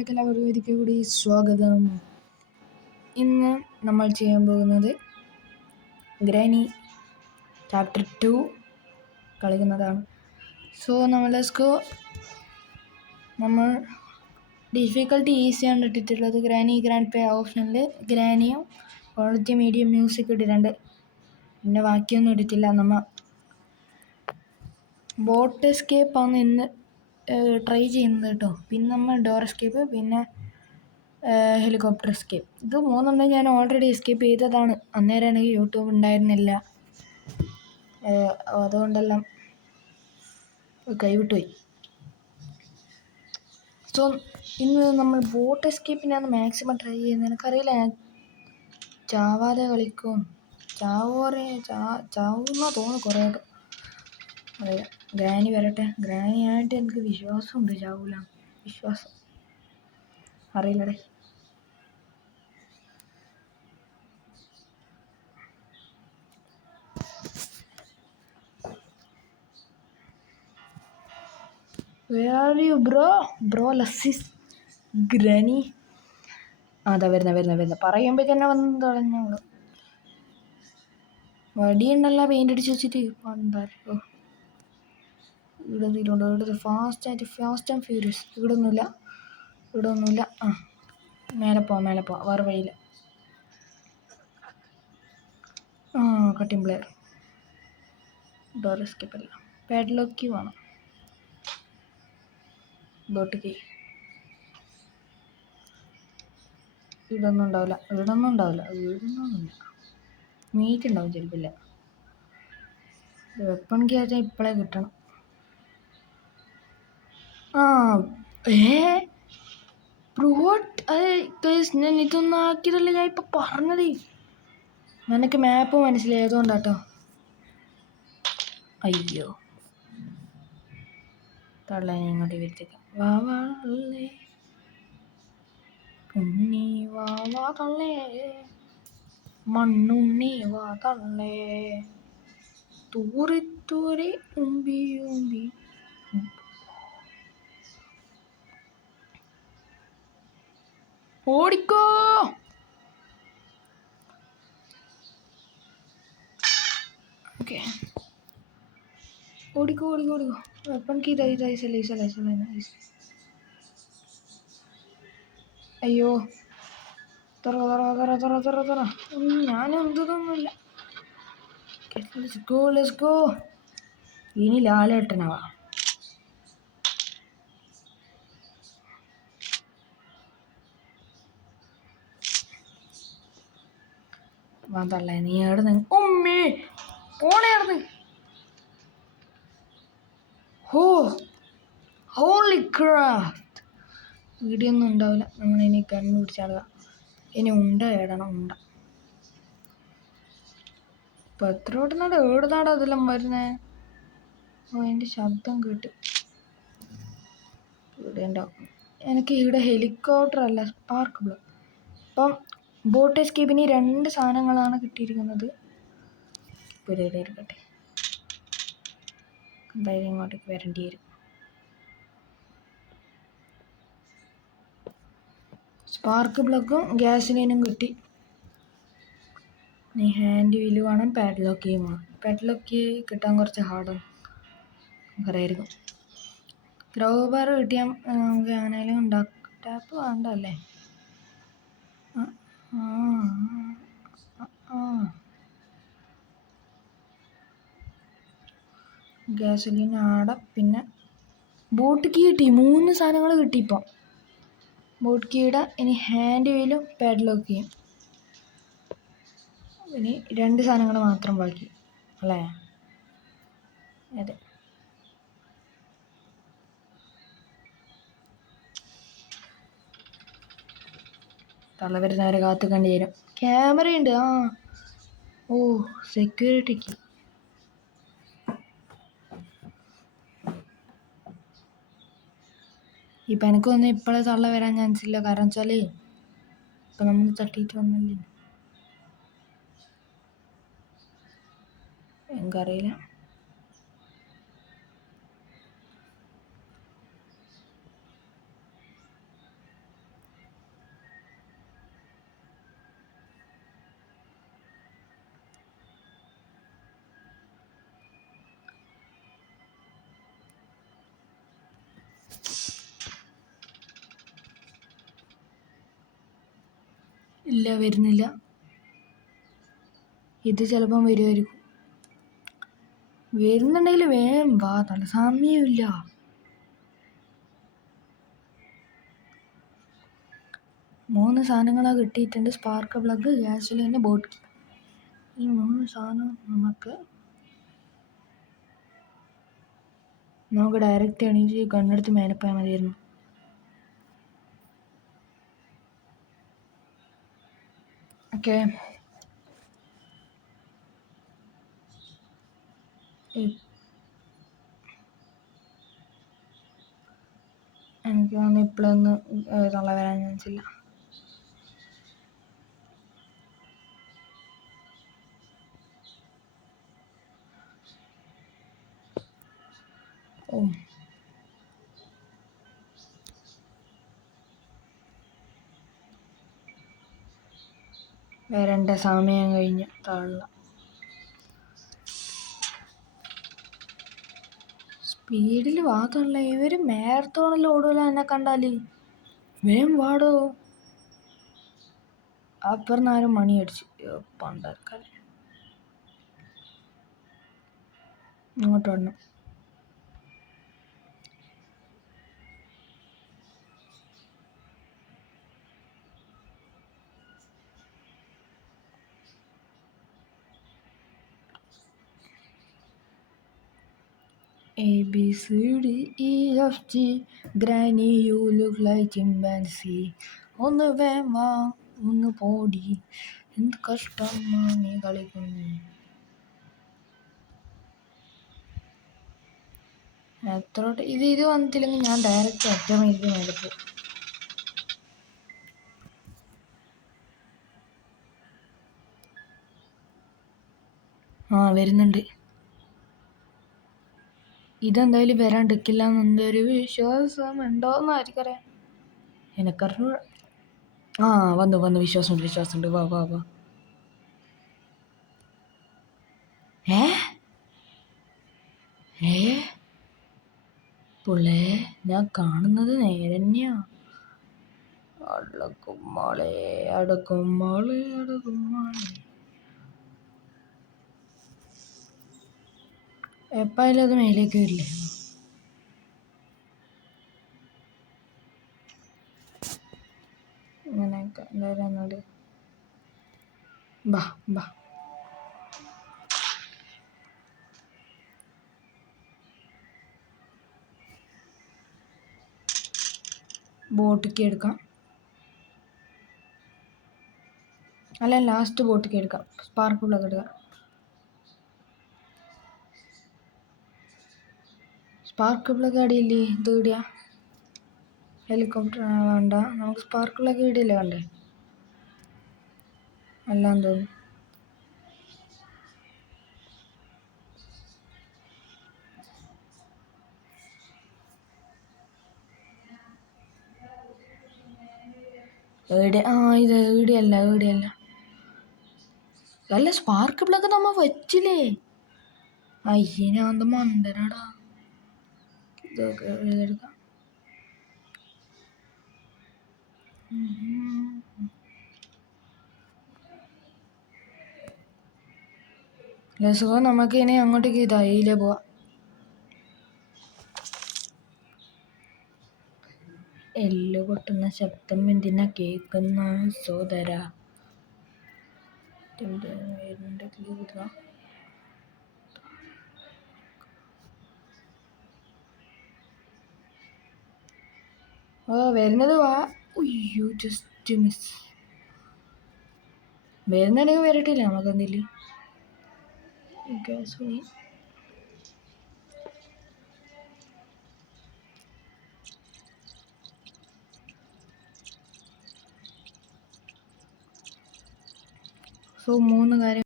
എല്ലാവർക്കും ഒരിക്കൽ കൂടി സ്വാഗതം. ഇന്ന് നമ്മൾ ചെയ്യാൻ പോകുന്നത് ഗ്രാനി ചാപ്റ്റർ 2 കളിക്കുന്നതാണ്. സോ നമ്മൾ ഡിഫിക്കൽട്ടി ഈസിയാണ് ഇട്ടിട്ടുള്ളത്. ഗ്രാനി ഗ്രാൻഡ് പേ ഓപ്ഷനിൽ ഗ്രാനിയും ക്വാളിറ്റി മീഡിയം മ്യൂസിക് ഇട്ടിട്ടുണ്ട്. പിന്നെ ബാക്കിയൊന്നും ഇട്ടിട്ടില്ല. നമ്മൾ ബോട്ട് എസ്കേപ്പ് ആണ് ഇന്ന് ട്രൈ ചെയ്യുന്നത് കേട്ടോ. പിന്നെ നമ്മൾ ഡോർ എസ്കേപ്പ്, പിന്നെ ഹെലികോപ്റ്റർ എസ്കേപ്പ്. ഇത് മൂന്നെണ്ണം ഞാൻ ഓൾറെഡി എസ്കേപ്പ് ചെയ്തതാണ്. അന്നേരം എനിക്ക് യൂട്യൂബ് ഉണ്ടായിരുന്നില്ല, അതുകൊണ്ടെല്ലാം കൈവിട്ടുപോയി. സോ ഇന്ന് നമ്മൾ ബോട്ട് എസ്കേപ്പിനാണ് മാക്സിമം ട്രൈ ചെയ്യുന്നത്. എനിക്കറിയില്ല ഞാൻ ചാവാതെ കളിക്കും, ചാവുന്ന തോന്നുന്നു കുറേ. അറിയില്ല, ഗ്രാനി വരട്ടെ. ഗ്രാനി ആയിട്ട് എനിക്ക് വിശ്വാസമുണ്ട്, ചാവൂല വിശ്വാസം. അറിയില്ലടേ. Where are you, bro? Lassis Granny. അതാ വരുന്ന പറയുമ്പോൾ തന്നെ വന്ന് തുടങ്ങുള്ളൂ. വടിയുണ്ടല്ല പെയിൻ്റ് അടിച്ച് വെച്ചിട്ട് പണ്ടാരോ. ഇവിടെ ഫാസ്റ്റ് ആൻഡ് ഫ്യൂരിയസ്. ഇവിടെ ഒന്നുമില്ല. മേലെ പോവാം, വേറെ വഴിയില്ല. Cutting plier. ഡോർ എസ്കേപ്പ് അല്ല, പാഡ്ലോക്ക് വേണം. Boat key. ഇവിടൊന്നും ഉണ്ടാവില്ല. മീറ്റ് ഉണ്ടാവും ചിലപ്പില്ല. വെപ്പൺ കീ ആച്ചാൽ ഇപ്പോഴേ കിട്ടണം. ഞാൻ ഇതൊന്നും ആക്കിയതല്ല, ഞാൻ ഇപ്പം പറഞ്ഞത്. നിനക്ക് മാപ്പ് മനസ്സിലായതുകൊണ്ടാട്ടോ. അയ്യോ, തള്ളേനെ ഇങ്ങോട്ട് വരുത്തേക്കാം. വാ ഉണ്ണി വാ തള്ളേ, മണ്ണുണ്ണി വാ തള്ളേ, തൂറി ഉമ്പി ഓടിക്കോ. ഓക്കെ, ഓടിക്കോ. വെപ്പൺ കീ അയ്യോ, തുറ. ഞാൻ എന്തൊന്നുമില്ല. Let's go. ഇനി ലാലേട്ടനാവാ. വാതല്ലേ, നീ എവിടെ നിന്ന് ഉമ്മേ പോണേർന്ന്. Holy craft. വീഡിയോ ഒന്നും ഉണ്ടാവില്ല. നമ്മളിനി കണ്ടുപിടിച്ചാളുക. ഇനി ഉണ്ട ഇടണം. ഇപ്പം എത്ര ഓടുന്നാട് അതെല്ലാം വരുന്നേ. അതിൻ്റെ ശബ്ദം കേട്ട് ഇവിടെ ഉണ്ടാവും. എനിക്ക് ഇവിടെ ഹെലികോപ്റ്റർ അല്ല, സ്പാർക്ക് ബ്ലോക്ക്. ഇപ്പം ബോട്ട് എസ്കേപ്പിന് 2 സാധനങ്ങളാണ് കിട്ടിയിരിക്കുന്നത്. ഇരിക്കട്ടെ, എന്തായാലും ഇങ്ങോട്ടേക്ക് വരേണ്ടി വരും. സ്പാർക്ക് ബ്ലോക്കും ഗ്യാസിനും കിട്ടി. നീ ഹാൻഡ് വീല് വേണം, പാഡ്ലോക്ക് കീ വേണം. പാഡ്ലോക്ക് കീ കിട്ടാൻ കുറച്ച് ഹാർഡാണ്, അറിയായിരിക്കും. ക്രൗബാർ കിട്ടിയാൽ നമുക്ക് എങ്ങനെയാലും ഉണ്ടാക്കും. ടാപ്പ് വേണ്ടല്ലേ. ഗ്യാസലിൻ ആടെ. പിന്നെ ബോട്ട് കീ കിട്ടി. 3 സാധനങ്ങൾ കിട്ടി ഇപ്പം. ബോട്ട് കീയുടെ ഇനി ഹാൻഡ് വീലും പാഡ്ലോക്ക് ചെയ്യും. ഇനി 2 സാധനങ്ങൾ മാത്രം ബാക്കി അല്ലേ? അതെ. തള്ള വരുന്നവരെ കാത്തു കണ്ടു തരും. ക്യാമറയുണ്ട്. സെക്യൂരിറ്റിക്ക്. ഇപ്പം എനിക്കൊന്നും ഇപ്പോഴേ തള്ള വരാൻ ചാൻസ് ഇല്ല. കാരണം വെച്ചാൽ ഇപ്പം നമ്മൾ തട്ടിയിട്ട് വന്നല്ലേ. എനിക്കറിയില്ല. ഇല്ല, വരുന്നില്ല. ഇത് ചിലപ്പം വരുമായിരിക്കും. വരുന്നുണ്ടെങ്കിൽ വേഗം വാ, തല സമയമില്ല. മൂന്ന് സാധനങ്ങളാണ് കിട്ടിയിട്ടുണ്ട്. Spark plug, gasoline, boat. ഈ 3 സാധനം നമുക്ക് ഡയറക്റ്റ് എണീച്ച് കണ്ണെടുത്ത് മേലെ പോയാൽ മതിയായിരുന്നു. ഓക്കെ, എനിക്ക് തോന്നുന്നു ഇപ്പോഴൊന്നും തള്ള വരാൻ ചാൻസില്ല. ഓ, വരണ്ട സമയം കഴിഞ്ഞ് തള്ള. സ്പീഡിൽ വാത്തുള്ള ഇവർ മാരത്തോണിൽ ഓടുമല്ലോ എന്നെ കണ്ടാൽ. വേഗം വാടോ. അപ്പുറം ആരും മണി അടിച്ച് പണ്ടക്കാൽ ഇങ്ങോട്ട് വരണം. A B C D E F G Granny you look like chimpanzee. ഒന്ന് വേവാ ഒന്ന് പോടി, എന്ത് കഷ്ടമാണ് നീ കളിക്കുന്നു. എത്രോട്ട് ഇത് വന്നിട്ടില്ലെങ്കിൽ ഞാൻ ഡയറക്റ്റ് ഒറ്റമേക്ക് മേലെ പോകും. വരുന്നുണ്ട്. ഇതെന്തായാലും വരാണ്ടിരിക്കില്ല എന്നൊരു വിശ്വാസം ഉണ്ടോയെന്ന് ആർക്കറിയാം. എനക്കറിഞ്ഞു. വന്നു വിശ്വാസമുണ്ട്. വാ. പുള്ളേ, ഞാൻ കാണുന്നത് നേരെ തന്നെയാ. അടക്കുമാളെ. എപ്പായാലും അത് മേലേക്ക് വരില്ലേ. ഇങ്ങനെയൊക്കെ എന്തായാലും എന്നോട് ബാ. ബോട്ടിക്ക് എടുക്കാം. അല്ല, ലാസ്റ്റ് ബോട്ടിക്ക് എടുക്കാം. സ്പാർക്ക് പ്ലഗ് എടുക്കാം. സ്പാർക്ക് പ്ലഗ് അടിയില്ലേ? ഇത് ഇടിയാ. ഹെലികോപ്റ്റർ വേണ്ട, നമുക്ക് സ്പാർക്ക് പ്ലഗ് ഇടിയല്ലേ വേണ്ടേ? അല്ലാന്ന് തോന്നുന്നു. ഇത് ഈടിയല്ല. അല്ല, സ്പാർക്ക് പ്ലഗ് നമ്മ വെച്ചില്ലേ? അയ്യനാന്ത മണ്ടനാടാ. ഇതൊക്കെ എഴുതെടുക്കാം. സുഖം. നമുക്ക് ഇനി അങ്ങോട്ടേക്ക് ധൈര്യം പോവാം. എല്ല് പൊട്ടുന്ന ശബ്ദം എന്തിനാ കേൾക്കുന്ന സോദര? വരുന്നത് വാ. അയ്യോ, ജസ്റ്റ് മിസ്. വരുന്നുണ്ടെങ്കിൽ വരട്ടില്ല, നമുക്കെന്തില്ല. സോ 3 കാര്യം